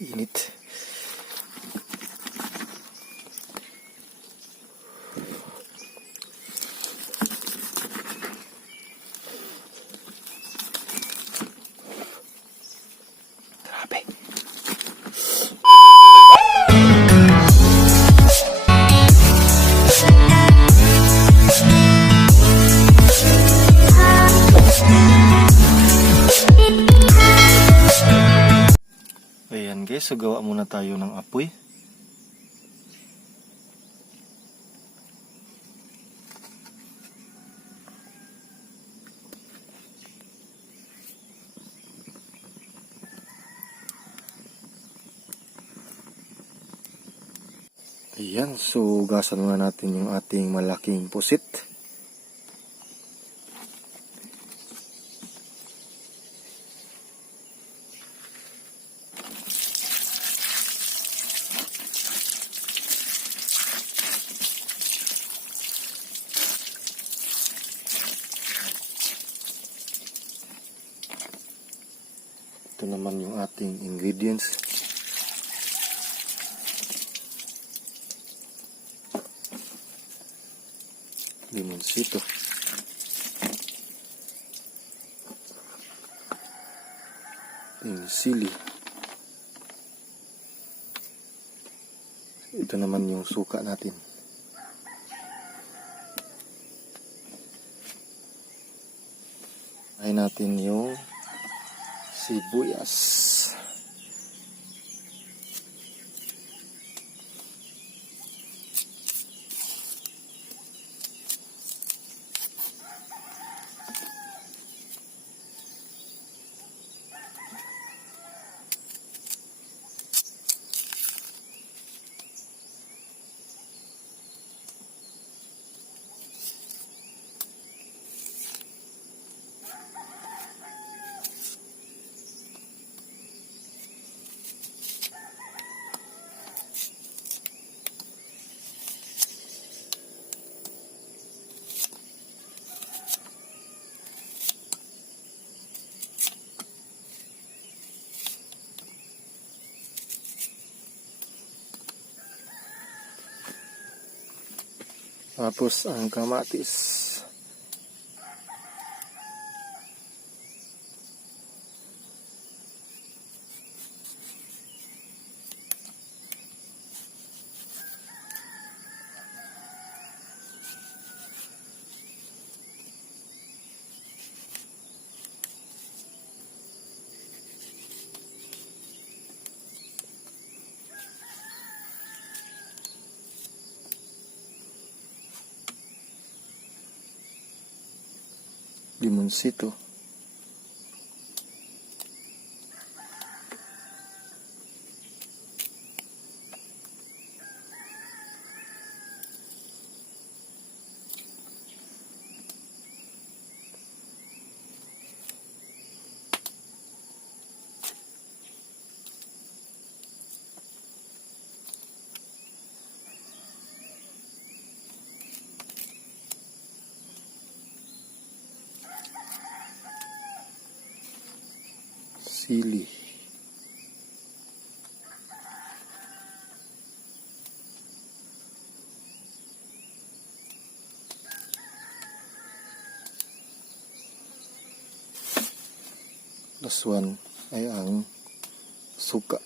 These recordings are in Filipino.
Init. Grabe. Ayan guys, so gawa muna tayo ng apoy. Ayan, so gasan muna natin yung ating malaking pusit. Ito naman yung ating ingredients. Limoncito. Yung sili. Ito naman yung suka natin. Ay natin yung sibuyas. Tapos ang kamatis. Limoncito. Sili. Last one ay ang suka.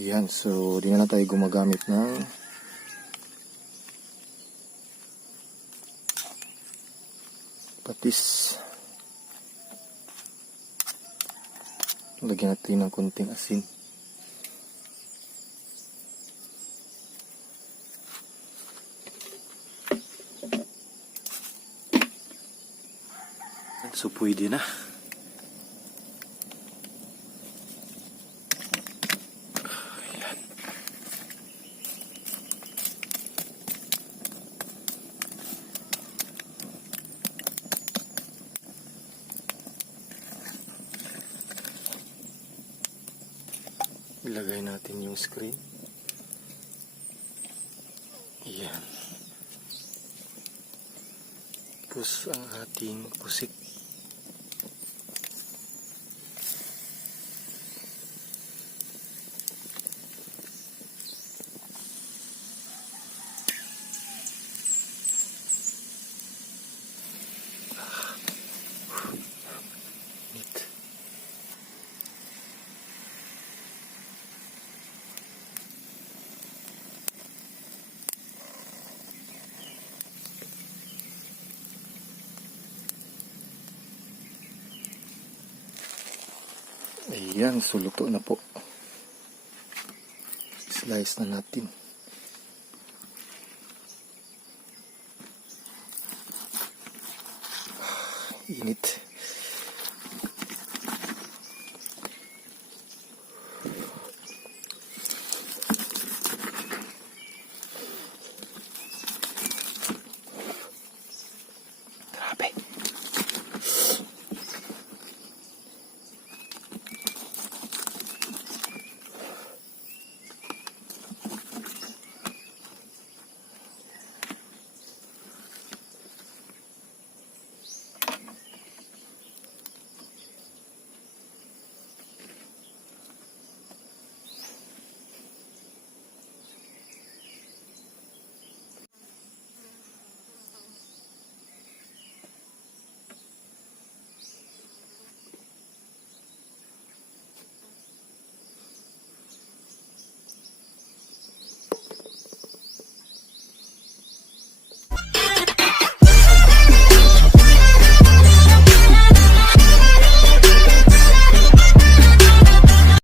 Yan, so di na tayo gumagamit ng patis. Lagyan natin ng konting asin. So pwede na. Ilagay natin yung screen. Yan. Tapos ang ating pusik. Neat. Ayan, suluto na po. Slice na natin. Init.